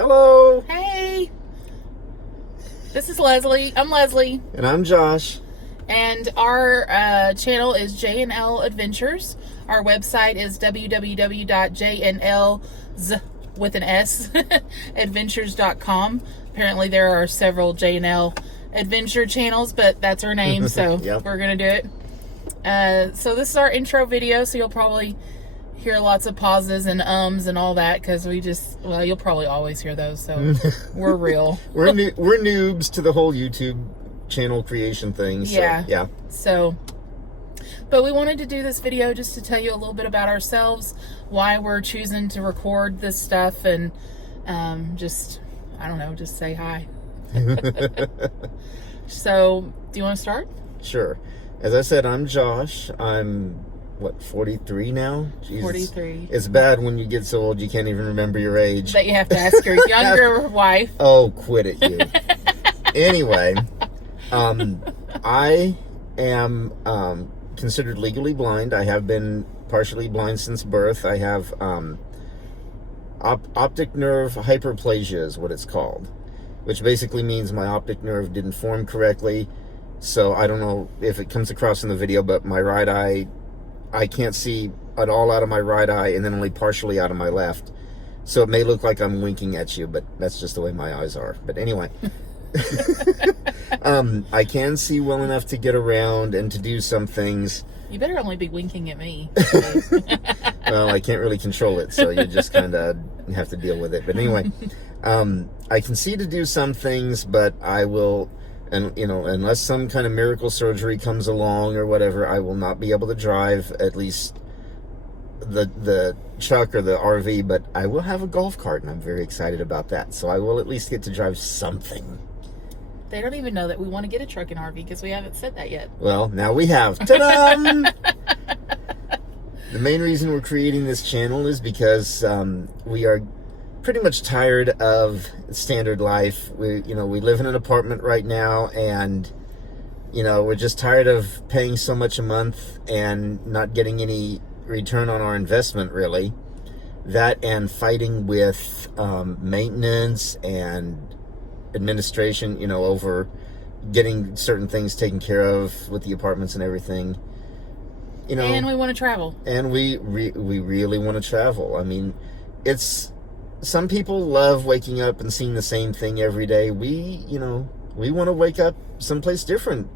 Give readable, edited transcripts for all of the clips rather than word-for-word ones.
Hello. Hey, this is Leslie. I'm Leslie. And I'm Josh. And our channel is JNL Adventures. Our website is www.jnls with an S adventures.com. Apparently there are several JNL Adventure channels, but that's our name, so Yep. We're going to do it. So this is our intro video, so you'll probably hear lots of pauses and ums and all that because you'll probably always hear those, so we're real. We're noobs to the whole YouTube channel creation thing. So, yeah. So, but we wanted to do this video just to tell you a little bit about ourselves, why we're choosing to record this stuff, and just say hi. So, do you want to start? Sure. As I said, I'm Josh. I'm 43 now? Jesus. 43. It's bad when you get so old you can't even remember your age. That you have to ask your younger wife. Oh, quit it, you. Anyway, I am considered legally blind. I have been partially blind since birth. I have optic nerve hyperplasia is what it's called, which basically means my optic nerve didn't form correctly. So I don't know if it comes across in the video, but my right eye, I can't see at all out of my right eye, and then only partially out of my left. So it may look like I'm winking at you, but that's just the way my eyes are. But anyway, I can see well enough to get around and to do some things. You better only be winking at me. Well, I can't really control it, so you just kind of have to deal with it. But anyway, I can see to do some things, but I will... And, unless some kind of miracle surgery comes along or whatever, I will not be able to drive, at least the truck or the RV, but I will have a golf cart, and I'm very excited about that. So I will at least get to drive something. They don't even know that we want to get a truck and RV because we haven't said that yet. Well, now we have. Ta-da! The main reason we're creating this channel is because we are pretty much tired of standard life. We live in an apartment right now, and we're just tired of paying so much a month and not getting any return on our investment, really. That and fighting with maintenance and administration, over getting certain things taken care of with the apartments and everything. And we want to travel. And we really want to travel. I mean, some people love waking up and seeing the same thing every day. We want to wake up someplace different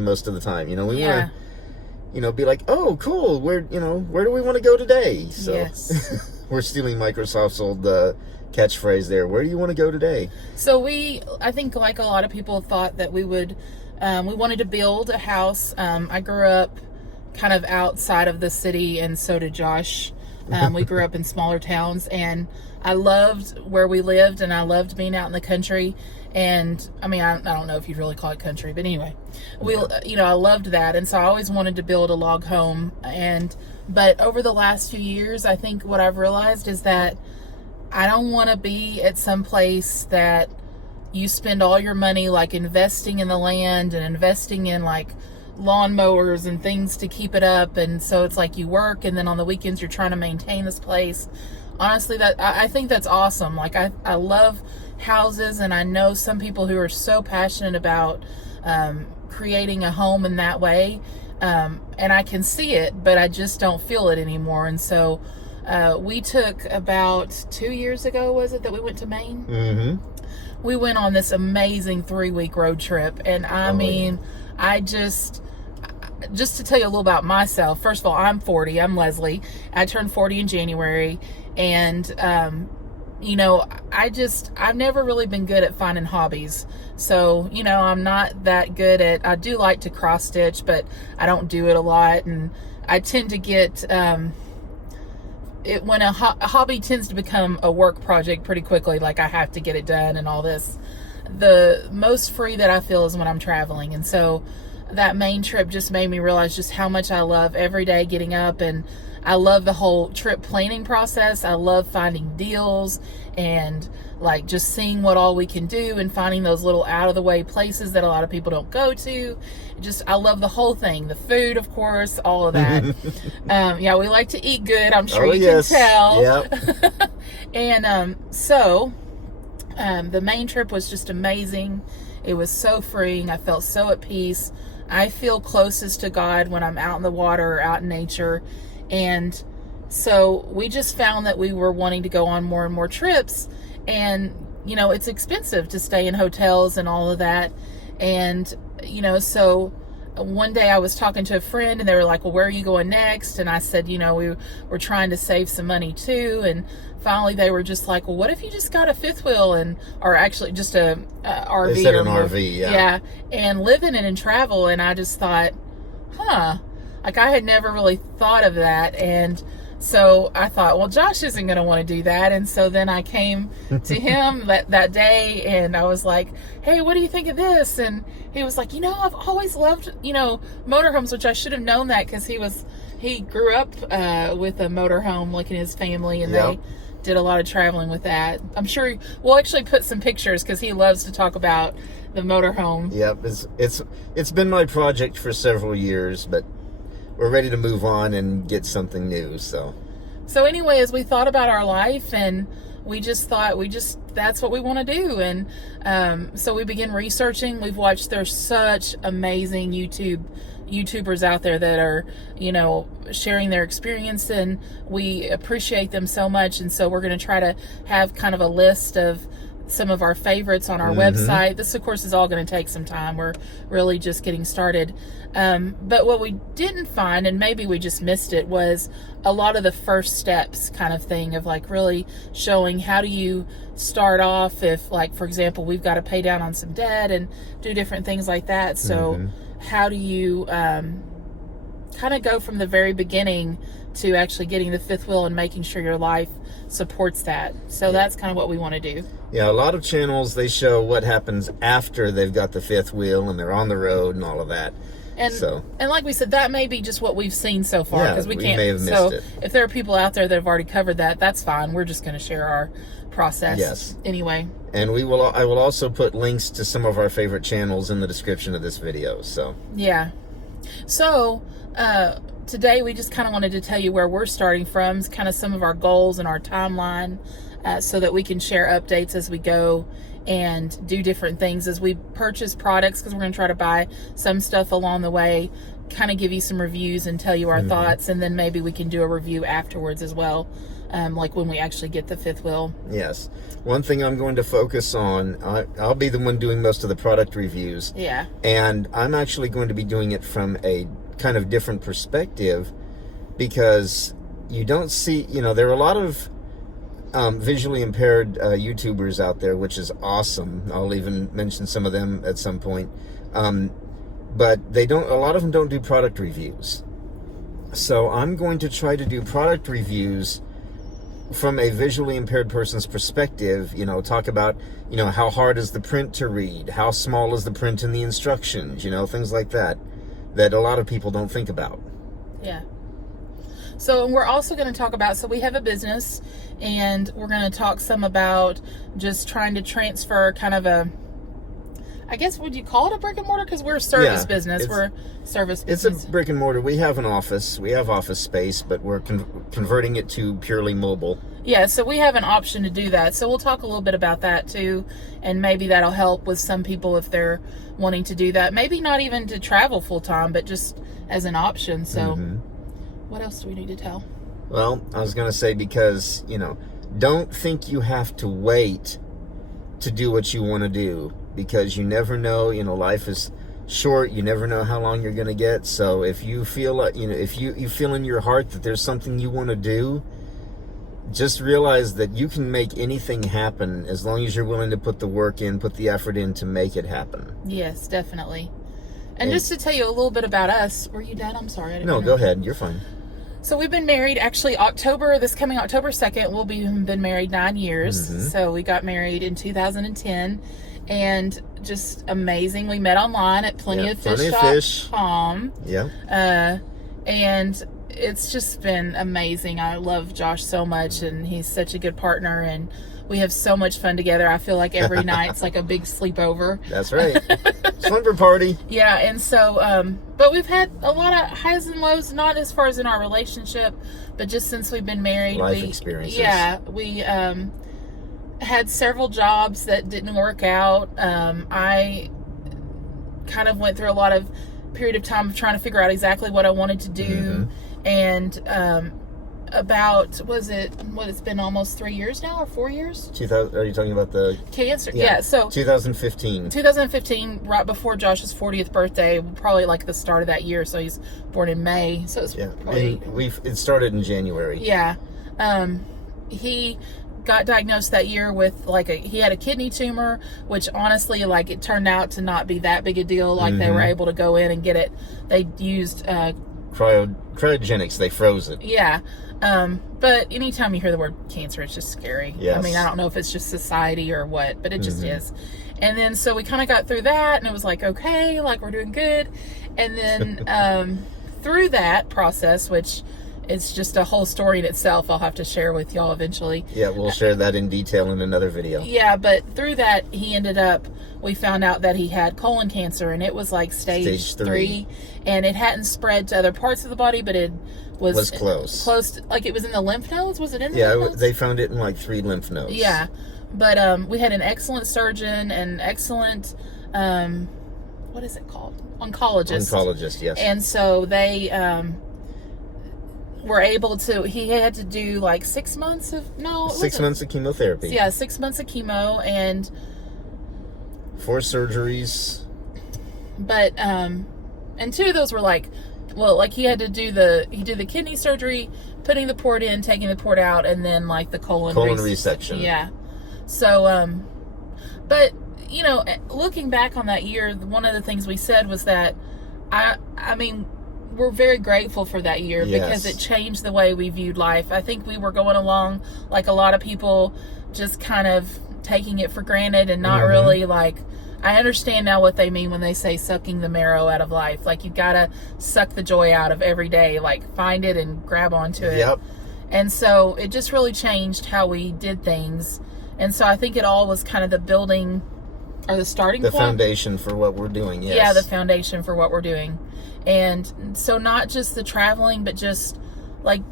most of the time. We want to, be like, oh, cool. Where do we want to go today? So yes. We're stealing Microsoft's old catchphrase there. Where do you want to go today? So I think like a lot of people thought that we wanted to build a house. I grew up kind of outside of the city, and so did Josh. We grew up in smaller towns, and I loved where we lived, and I loved being out in the country. And I mean, I don't know if you'd really call it country, but anyway, I loved that. And so I always wanted to build a log home. But over the last few years, I think what I've realized is that I don't want to be at some place that you spend all your money like investing in the land and investing in like lawnmowers and things to keep it up, and so it's like you work, and then on the weekends you're trying to maintain this place. Honestly, I think that's awesome. Like I love houses, and I know some people who are so passionate about creating a home in that way, and I can see it, but I just don't feel it anymore. And so we took about 2 years ago, was it, that we went to Maine? Mm-hmm. We went on this amazing 3-week road trip, and I just to tell you a little about myself. First of all, I'm 40. I'm Leslie. I turned 40 in January, and I've never really been good at finding hobbies. So, I'm not that good at, I do like to cross stitch, but I don't do it a lot, and I tend to get when a hobby tends to become a work project pretty quickly, like I have to get it done and all this. The most free that I feel is when I'm traveling, and so that Maine trip just made me realize just how much I love every day getting up, and I love the whole trip planning process. I love finding deals and like just seeing what all we can do and finding those little out of the way places that a lot of people don't go to. I love the whole thing. The food, of course, all of that. We like to eat good. I'm sure you can tell. Yep. And so The main trip was just amazing. It was so freeing. I felt so at peace. I feel closest to God when I'm out in the water or out in nature. And so we just found that we were wanting to go on more and more trips. And, you know, it's expensive to stay in hotels and all of that. And, you know, so one day I was talking to a friend and they were like, well, where are you going next? And I said, you know, we were trying to save some money too. And finally they were just like, well, what if you just got a fifth wheel or actually just a RV? They said an RV, yeah. Yeah, and live in it and travel. And I just thought, like I had never really thought of that. And so I thought, well, Josh isn't going to want to do that. And so then I came to him that day and I was like, hey, what do you think of this? And he was like, you know, I've always loved, you know, motorhomes, which I should have known that because he grew up with a motorhome, like in his family, and they did a lot of traveling with that. I'm sure we'll actually put some pictures because he loves to talk about the motorhome. Yep, it's been my project for several years, but we're ready to move on and get something new. So anyway, as we thought about our life, and we just thought that's what we want to do. And so we began researching. We've watched, there's such amazing YouTubers out there that are, you know, sharing their experience, and we appreciate them so much. And so we're going to try to have kind of a list of some of our favorites on our website. This, of course, is all going to take some time. We're really just getting started. But what we didn't find, and maybe we just missed it, was a lot of the first steps kind of thing of like really showing how do you start off if, like, for example, we've got to pay down on some debt and do different things like that. So how do you kind of go from the very beginning to actually getting the fifth wheel and making sure your life supports that. So that's kind of what we want to do. Yeah, a lot of channels, they show what happens after they've got the fifth wheel and they're on the road and all of that. And like we said, that may be just what we've seen so far, because we can't. May have missed it. If there are people out there that have already covered that, that's fine. We're just going to share our process. Yes. Anyway. And I will also put links to some of our favorite channels in the description of this video. So. Yeah. So today we just kind of wanted to tell you where we're starting from, kind of some of our goals and our timeline, so that we can share updates as we go and do different things as we purchase products, because we're going to try to buy some stuff along the way, kind of give you some reviews and tell you our thoughts, and then maybe we can do a review afterwards as well, like when we actually get the fifth wheel. Yes. One thing I'm going to focus on, I'll be the one doing most of the product reviews. Yeah. And I'm actually going to be doing it from a kind of different perspective, because you don't see, there are a lot of visually impaired YouTubers out there, which is awesome. I'll even mention some of them at some point. But a lot of them don't do product reviews. So I'm going to try to do product reviews from a visually impaired person's perspective. Talk about, how hard is the print to read? How small is the print in the instructions? Things like that a lot of people don't think about. Yeah. So we're also going to talk about, so we have a business, and we're going to talk some about just trying to transfer kind of I guess, would you call it a brick and mortar? Because we're a service business. We're a service business. It's a brick and mortar. We have an office. We have office space, but we're converting it to purely mobile. Yeah, so we have an option to do that. So we'll talk a little bit about that too, and maybe that'll help with some people if they're wanting to do that. Maybe not even to travel full time, but just as an option. So what else do we need to tell? Well, I was going to say, because, don't think you have to wait to do what you want to do, because you never know, life is short. You never know how long you're going to get. So if you feel like, if you feel in your heart that there's something you want to do, just realize that you can make anything happen as long as you're willing to put the work in, put the effort in to make it happen. Yes, definitely. And just to tell you a little bit about us, were you done? I'm sorry. I didn't No, go ahead. You're fine. So we've been married, actually, this coming October 2nd, we'll be been married 9 years. So we got married in 2010, and just amazing. We met online at plentyoffish.com. Yeah. And it's just been amazing. I love Josh so much, and he's such a good partner, and we have so much fun together. I feel like every night's like a big sleepover. That's right. Slumber party. Yeah, and so, but we've had a lot of highs and lows, not as far as in our relationship, but just since we've been married. Life experiences. Yeah, we had several jobs that didn't work out. I kind of went through a lot of period of time of trying to figure out exactly what I wanted to do. And it's been almost 3 years now, or 4 years? 2000, are you talking about the cancer? Yeah, so 2015, right before Josh's 40th birthday, probably like the start of that year. So he's born in May, so it's probably, and it started in January. Yeah. He got diagnosed that year with he had a kidney tumor, which honestly, it turned out to not be that big a deal. They were able to go in and get it. They used cryogenics. They froze it. Yeah. But anytime you hear the word cancer, it's just scary. Yes. I mean, I don't know if it's just society or what, but it just is. And then so we kind of got through that, and it was okay, we're doing good. And then through that process, which it's just a whole story in itself, I'll have to share with y'all eventually. Yeah, we'll share that in detail in another video. Yeah, but through that, we found out that he had colon cancer, and it was stage 3. And it hadn't spread to other parts of the body, but it was close. Close, it was in the lymph nodes? Was it in the lymph nodes? Yeah, they found it in 3 lymph nodes. Yeah, but we had an excellent surgeon, an excellent, what is it called? Oncologist, yes. And so they were able to, he had to do 6 months of, 6 months of chemotherapy. Yeah, 6 months of chemo and 4 surgeries. But, and 2 of those were he had to do the kidney surgery, putting the port in, taking the port out, and then the colon resection. Yeah. So, but, looking back on that year, one of the things we said was that, I mean, we're very grateful for that year because it changed the way we viewed life. I think we were going along like a lot of people, just kind of taking it for granted and not really I understand now what they mean when they say sucking the marrow out of life. You gotta suck the joy out of every day, find it and grab onto it. Yep. And so it just really changed how we did things. And so I think it all was kind of the building or the starting point. The foundation for what we're doing, yes. Yeah, the foundation for what we're doing. And so not just the traveling, but just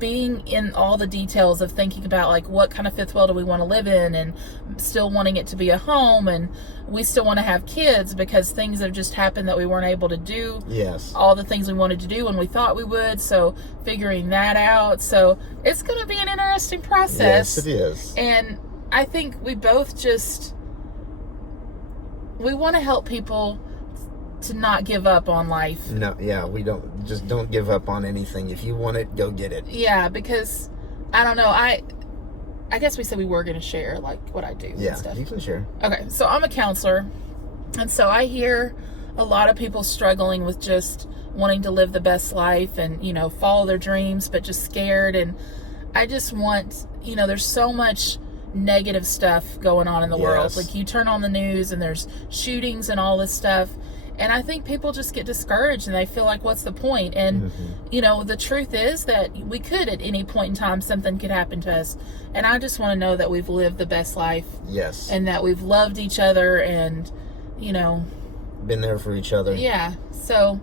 being in all the details of thinking about what kind of fifth wheel do we want to live in, and still wanting it to be a home, and we still want to have kids because things have just happened that we weren't able to do. Yes. All the things we wanted to do when we thought we would. So figuring that out. So it's going to be an interesting process. Yes, it is. And I think we both we want to help people to not give up on life. No, yeah, we don't give up on anything. If you want it, go get it. Yeah, because I don't know, I guess we said we were going to share what I do and stuff. You can share. Okay, so I'm a counselor, and so I hear a lot of people struggling with just wanting to live the best life and follow their dreams, but just scared. And I just want, there's so much negative stuff going on in the world. You turn on the news and there's shootings and all this stuff. And I think people just get discouraged and they feel what's the point? And, the truth is that we could, at any point in time, something could happen to us. And I just want to know that we've lived the best life. Yes. And that we've loved each other and, been there for each other. Yeah. So,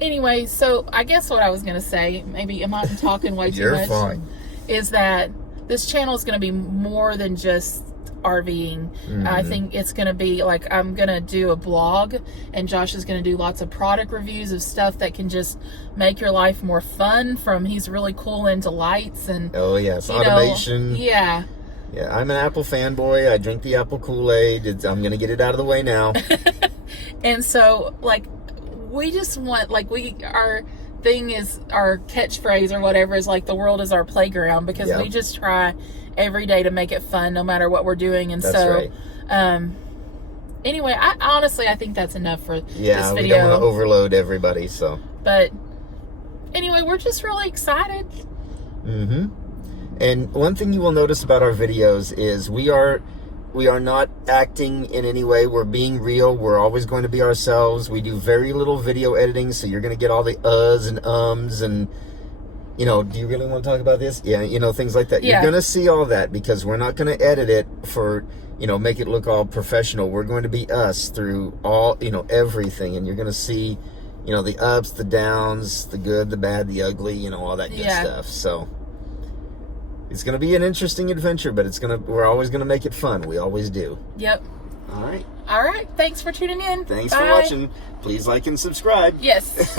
anyway, I guess what I was going to say, maybe am I talking way too much? You're fine. Is that this channel is going to be more than just RVing. I think it's going to be I'm going to do a blog, and Josh is going to do lots of product reviews of stuff that can just make your life more fun. He's really cool into lights and automation. Yeah, I'm an Apple fanboy. I drink the Apple Kool-Aid. I'm going to get it out of the way now. And so we just want our thing is, our catchphrase or whatever is the world is our playground, because we just try every day to make it fun no matter what we're doing. And that's right. Anyway, I think that's enough for this video. We don't want to overload everybody, so. But anyway, we're just really excited. And one thing you will notice about our videos is we are not acting in any way. We're being real. We're always going to be ourselves. We do very little video editing, so you're going to get all the uhs and ums and, do you really want to talk about this? Yeah, things like that. Yeah. You're going to see all that because we're not going to edit it for, make it look all professional. We're going to be us through all, everything. And you're going to see, the ups, the downs, the good, the bad, the ugly, all that good stuff. So It's gonna be an interesting adventure, but we're always gonna make it fun. We always do. Yep. All right. All right. Thanks for tuning in. Thanks Bye. for watching. Please like and subscribe. Yes.